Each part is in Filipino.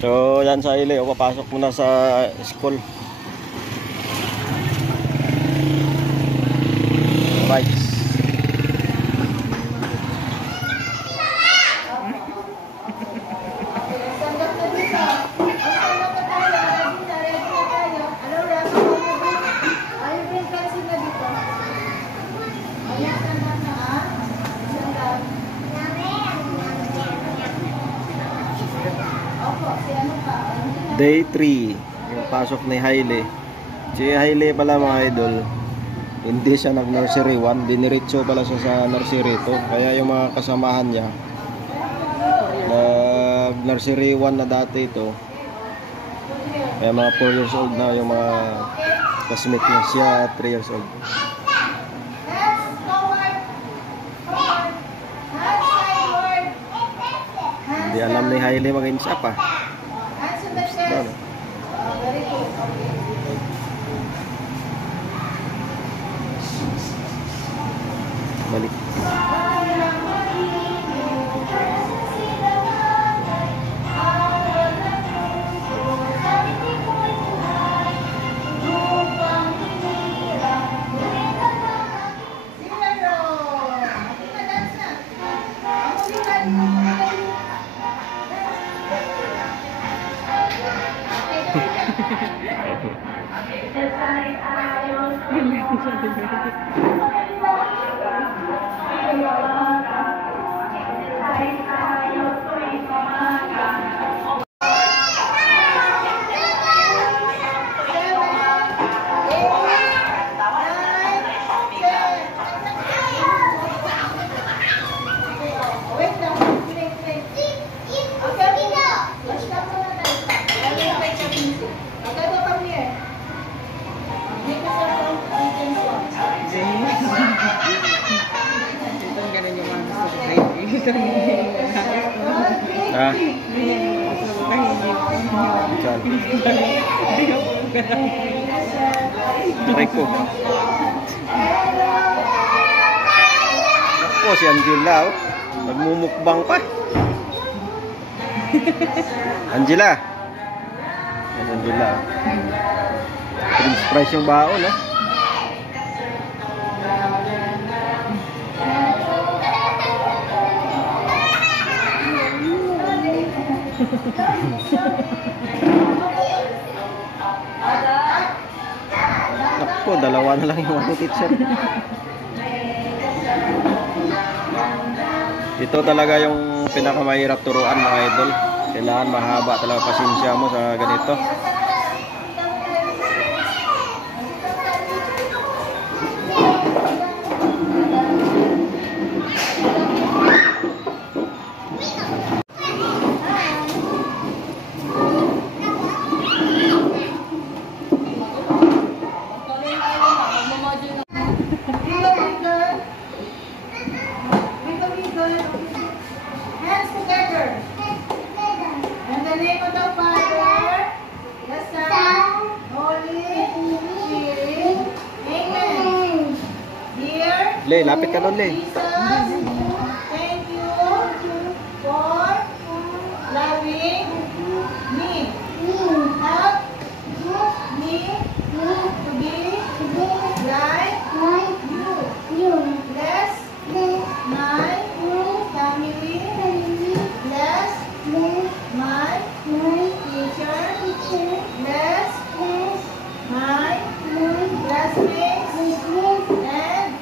So yan sa ili, papasok muna sa school. Right. Day 3, yung pasok ni Hailey. Si Hailey pala mga idol, hindi siya nag nursery 1, diniritso pala siya sa nursery 2. Kaya yung mga kasamahan niya nag nursery 1 na dati ito, kaya mga 4 years old na yung mga classmate niya, siya 3 years old. Hindi alam ni Hailey mag-insap ah. Balik. Ah. Try ko. Ako si Angela, oh. Nagmumukbang pa. Angela. Angela. Prince price yung baon, eh. Ako, dalawa na lang yung ano teacher. Ito talaga yung pinakamahirap turuan mga idol. Kailangan mahaba talaga pasensya mo sa ganito. Le, lapit ka doon, Le. Thank you for loving me. Help me to be like you. Bless my family. Bless my teacher. Bless my classmates and friends.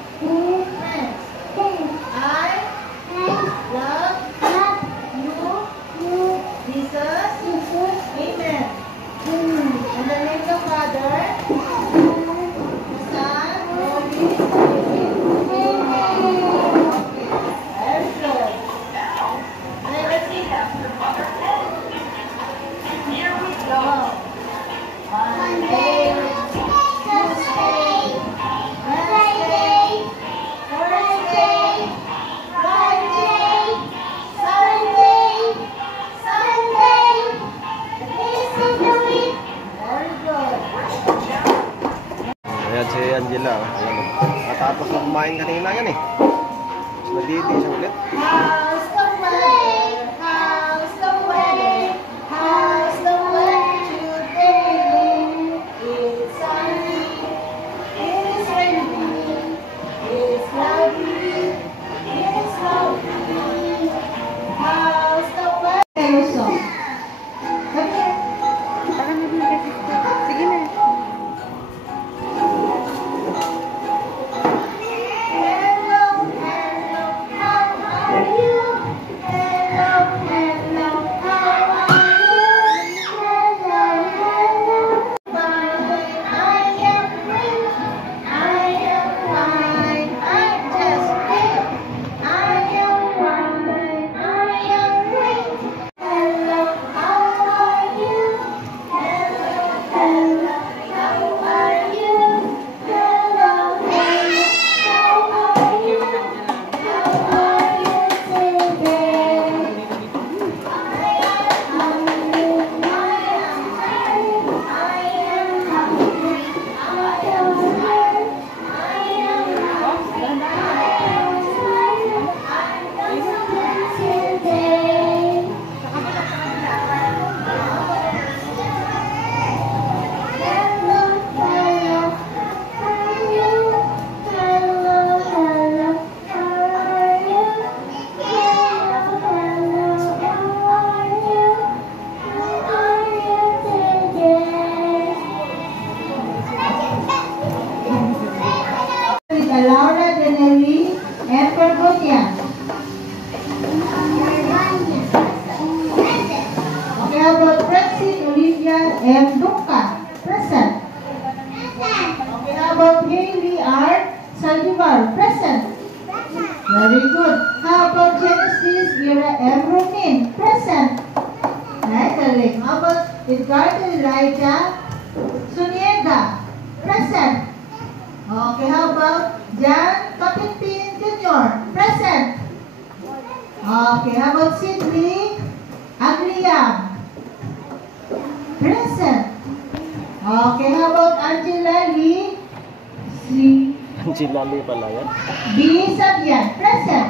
M. Duca. Present. Okay, how about Haley R. Saldivar? Present. Very good. How about Genesis Ira M. Ronin? Present. Galing. How about Edgardo Elijah Suniega? Present. Okay, how about Jan Kapitpin Jr.? Present. Okay, how about Sidney Agliam? Present. Okay, how about Angela Lee? Angela Lee pala yan. B. Sabian? Present.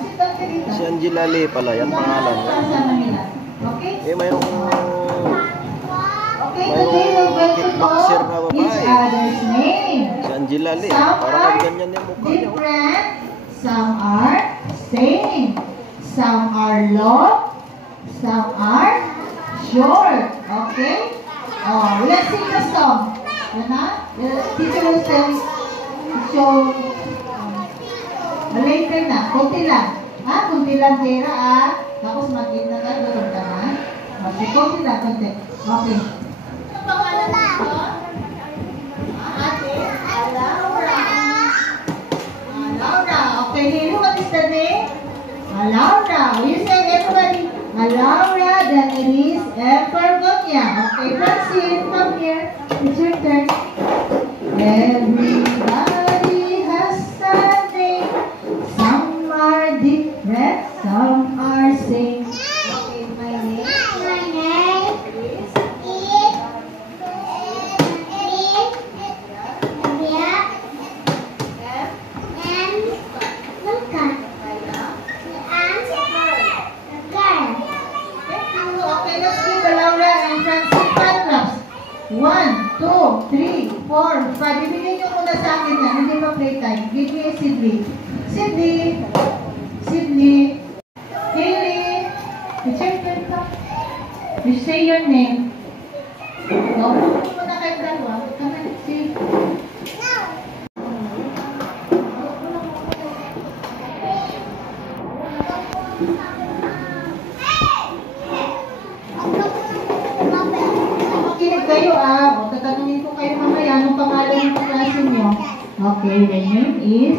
Sit down ka dito. Si Angela Lee pala yan, pangalan niya. Kasama nila. Okay? Eh, mayroong Okay, today we're going to kickboxer na know babae. each other's name. si Angela Lee. Some Parang are ganyan yung mukha niya. different, some are same, some are long, some are short. Okay? Oh, let's sing the song. The teacher will show later na. Kunti lang. Kunti lang pera Tapos mag-eat na tayo. Doon ka na. Okay, kunti lang. Kunti. Okay. Ano pangalan nito? Ate? Laura. Laura. Okay, Lily, what is the name? Laura. You say everybody. Laura, then it is Pergonia. Okay, Francine, come here. It's your turn. Everybody has a name. Some are different, some are same. Okay, my name. My name is Okay, let's give Laura and Francine 5 claps. 1, 2, 3, 4, 5. Ibigay nyo muna sa akin yan. Hindi pa playtime. Give me Sidney. Sidney. Sidney. Haley. It's your turn pa. You say your name. No, muna kayo dalawa. Come on, see. Makinig kayo tatanungin ko kayo mamaya anong pangalan ng klase nyo. Okay, the name is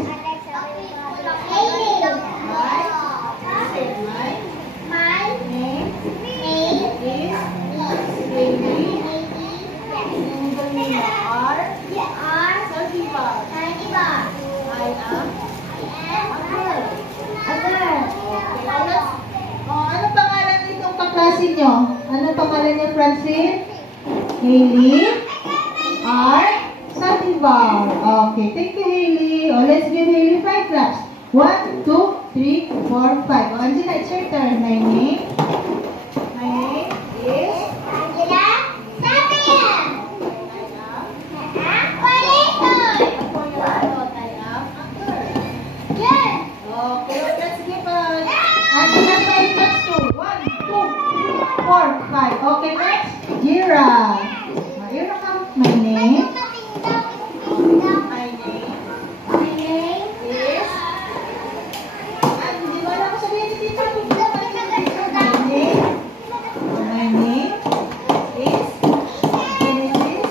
anong pangalan nitong kaklase nyo? Anong pangalan niya, Francine? Haley R. Saldivar. Okay, thank you, Haley. Let's give Haley 5 claps. 1, 2, 3, 4, 5. Angela, it's your turn. My name is Angela Sabia. Okay, let's give Angela 5 claps too. 1, 2, 3, 4, 5. Okay, next. Jira. Here comes my name. My name is... Hindi mo alam ko sabihin ni Tita. My name is Genesis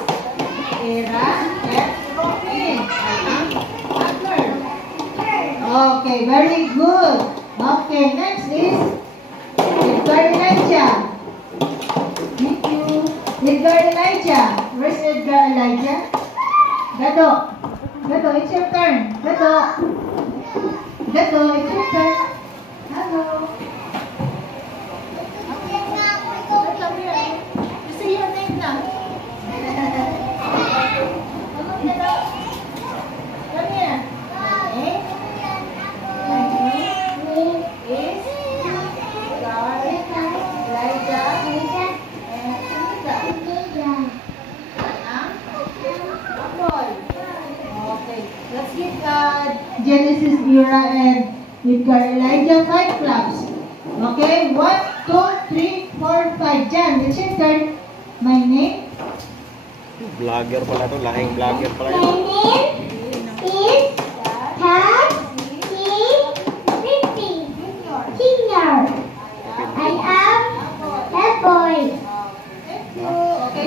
Era and Robin. Okay, very good. Okay, next is Edgar Elijah. Thank you. Edgar Elijah. Where's Edgar Elijah? Gado. Gado, it's your turn. Gado. Gado, it's your turn. Hello. You say your name now. Come here. My name is Elijah. Okay, let's give Genesis Era and Edgar Elijah 5 claps. Okay, 1, 2, 3, 4, 5. Jan, it's your turn. My name? Vlogger pala to, lahing vlogger pala My yun. name is Kat Ricky Senior. I am a boy. Okay,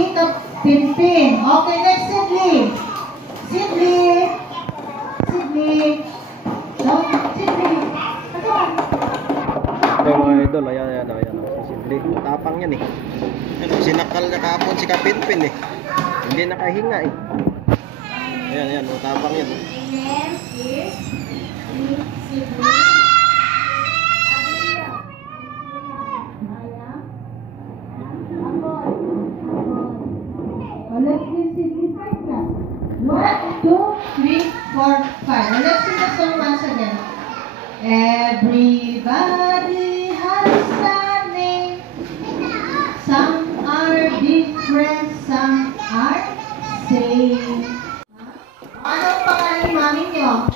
Mami, Pinpin. Okay, next, Sidley. Sidley. Sidley. No, Sidley. Ano ba? Ito mga idol, ayan. Si Sidley, tapang yan eh. Ano, sinakal na kahapon si Kapinpin eh. Hindi nakahinga eh. Ayan, tapang yan. Name is Sidley. Let's give Sidley 5 class. 1, 2, 3, 4, 5. Let's sing the song once again. Everybody has a name. Some are different, some are same. Anong pangalan ni mami niyo?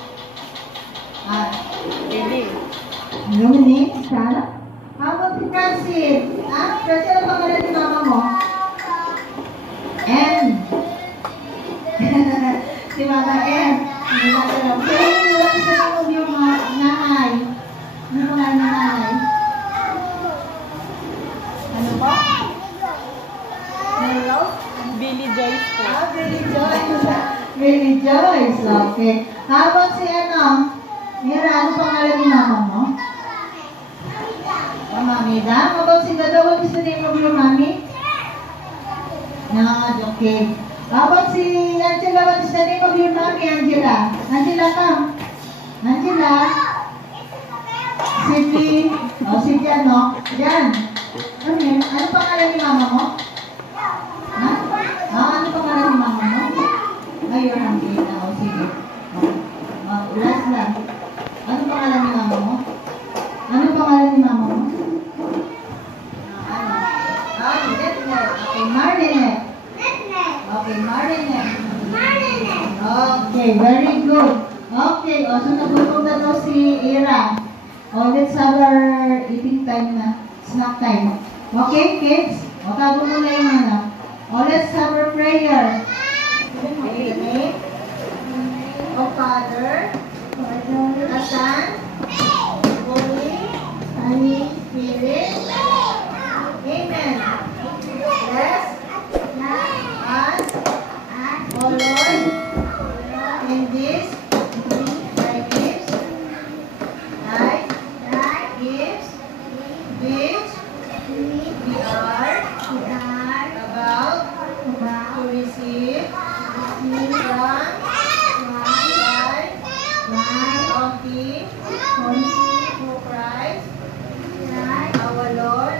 Dominic, Sarah? How about si Francine? Francine, ang pangalan ni mama mo? N. Si Mama N. Hindi natin alam. Pero hindi natin sa nangog yung nanay. Ano pangalan ng nanay? Ano po? Hello? Billy Joyce po. Billy Joyce. Billy Joyce. Okay. How about si Mira, ano pangalan ni mama mo? Mami da. How about si Dada? What is the name of your mommy? No, okay. How about si Angela? What is the name of your mommy, Angela? Angela, come. Angela. Cindy. Cindy, ano? Yan. Ano yun? Ano pangalan ni mama mo? Ha? Ano pangalan ni mama mo? Ayun, Angela. Sige. Last lang. Ano pangalan ni mama mo? Ano pangalan ni mama mo? Okay, Marinette. Okay, Marinette. Okay, very good. Okay, so nagutom na daw si Ira. Let's have our eating time na. Snack time. Okay, kids? Tago muna yung let's have our prayer. In the name of Father, the Son, Holy Spirit. Amen. Bless us, O Lord, in this thy gifts, which we are about to receive from of thee through Christ our Lord.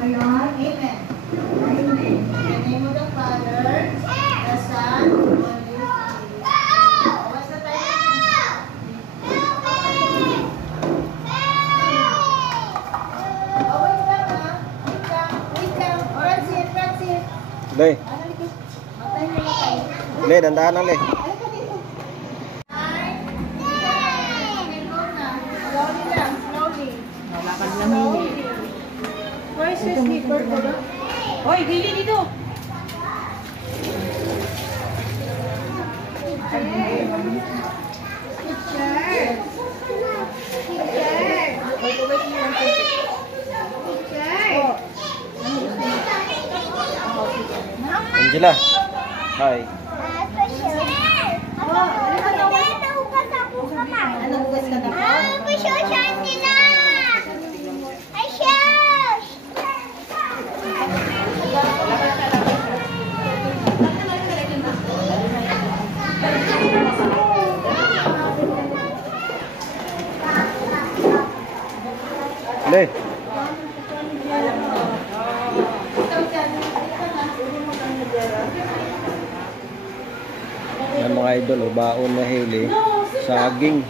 Amen. In the name of the Father, the Son, Holy Spirit. What's the time? Wait lang. Le. Le, dandahan lang le. Lakad lang hindi. Where's your sleeper? Hoy, Billy dito! Angela. Hi. Le. Yan mga idol, baon na hili, saging,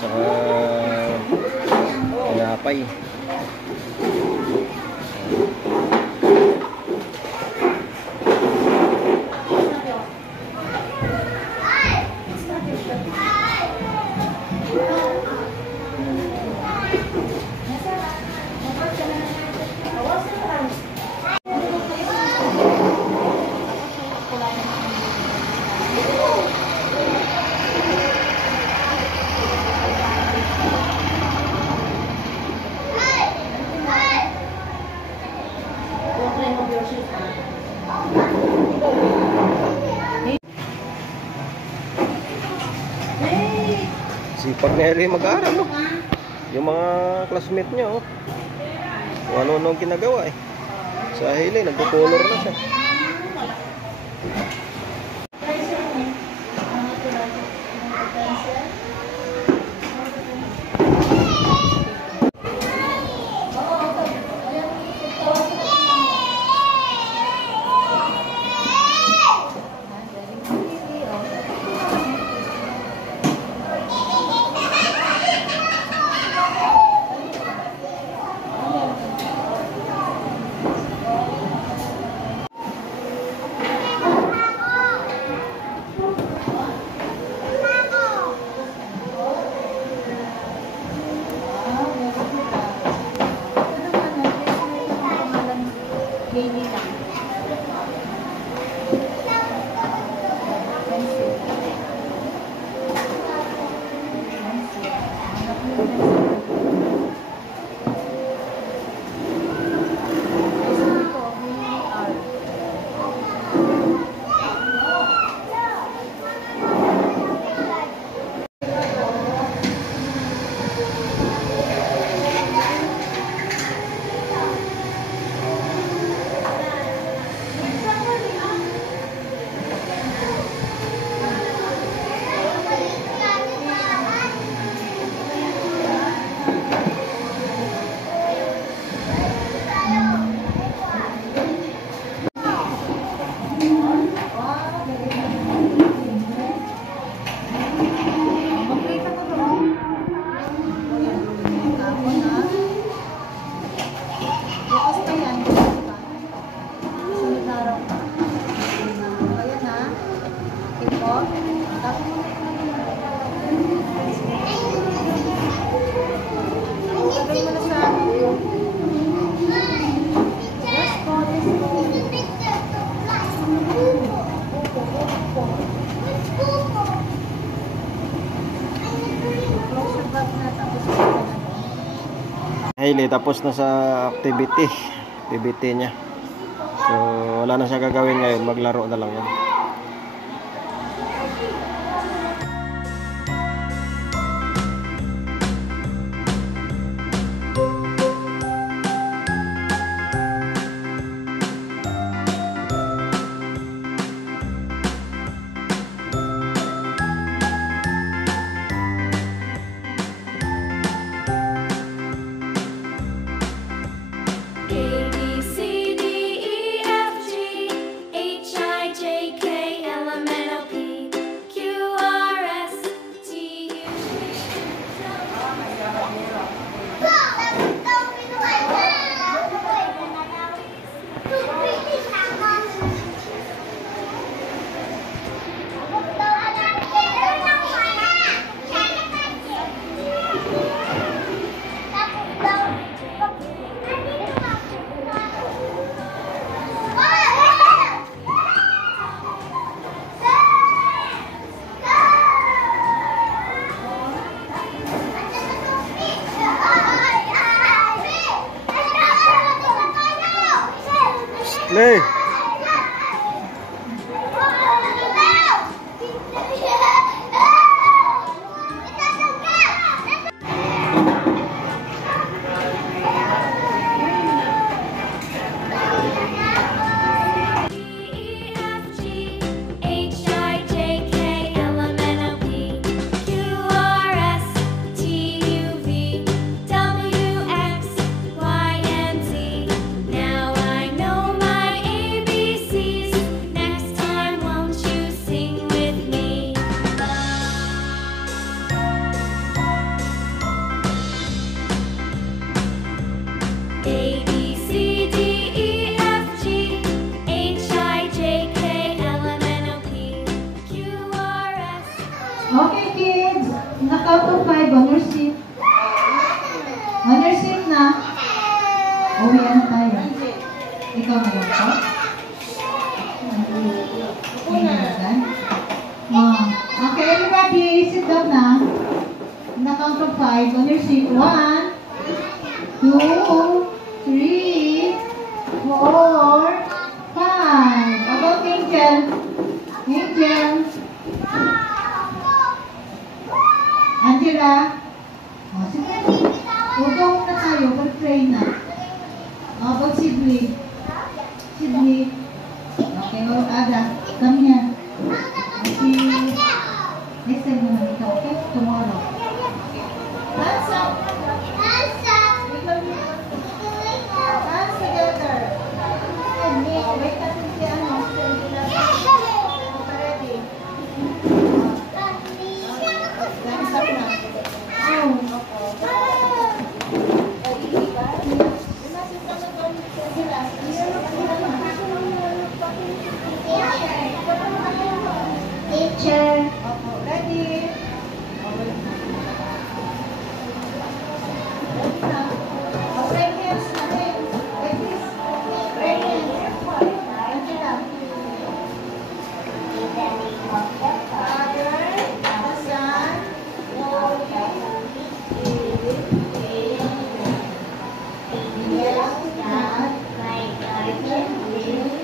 saka tinapay. Sipag na rin mag-aaral, no? Yung mga classmate niya, oh. Kung ano-ano ginagawa, eh. Sa Hailey, nagpo-color na siya. Hailey, tapos na sa activity niya. So, wala na siya gagawin ngayon. Maglaro na lang yan. Play! Okay, kids. Na-count to 5 on your seat. On your seat na. Uwi na tayo. Ikaw na lang po. Okay, everybody, sit down na. Na-count to 5 on your seat. 1, 2, 3, 4, 5. About Angel. Angel. Angela. Okay, oh, Aga, come here. See, next time naman ito, okay? Tomorrow. Hands up. Hands together. Wait natin si ano. Ready? Hands up na. Teacher. Ready? Open hands na rin. Like this. Open hands. Lagi lang. Father, the Son, yes, God, My guardian will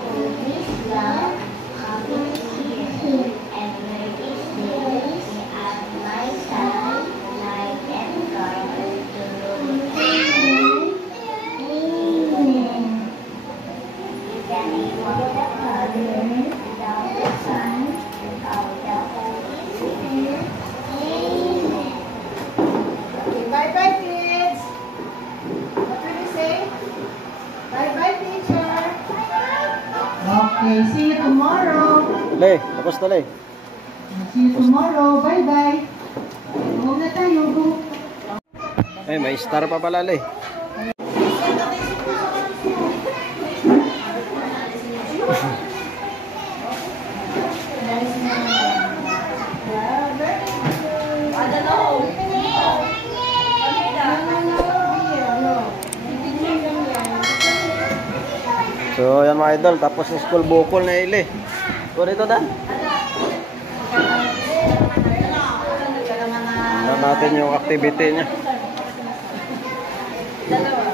hold his love, coming here, and where his name is at my side, light and guard to Amen. In the name of the Father, without the Son, without the Holy Spirit. Amen. Okay, bye-bye, kids. What will you say? Bye-bye, teacher. Okay, see you tomorrow. Le, tapos na le. See you tomorrow. Bye-bye. Huwag na tayo. Go. Eh, may star pa pala le. So, yan mga idol, tapos ng school bukol na ile. So, dito da. Tignan natin yung activity niya. Dalawa.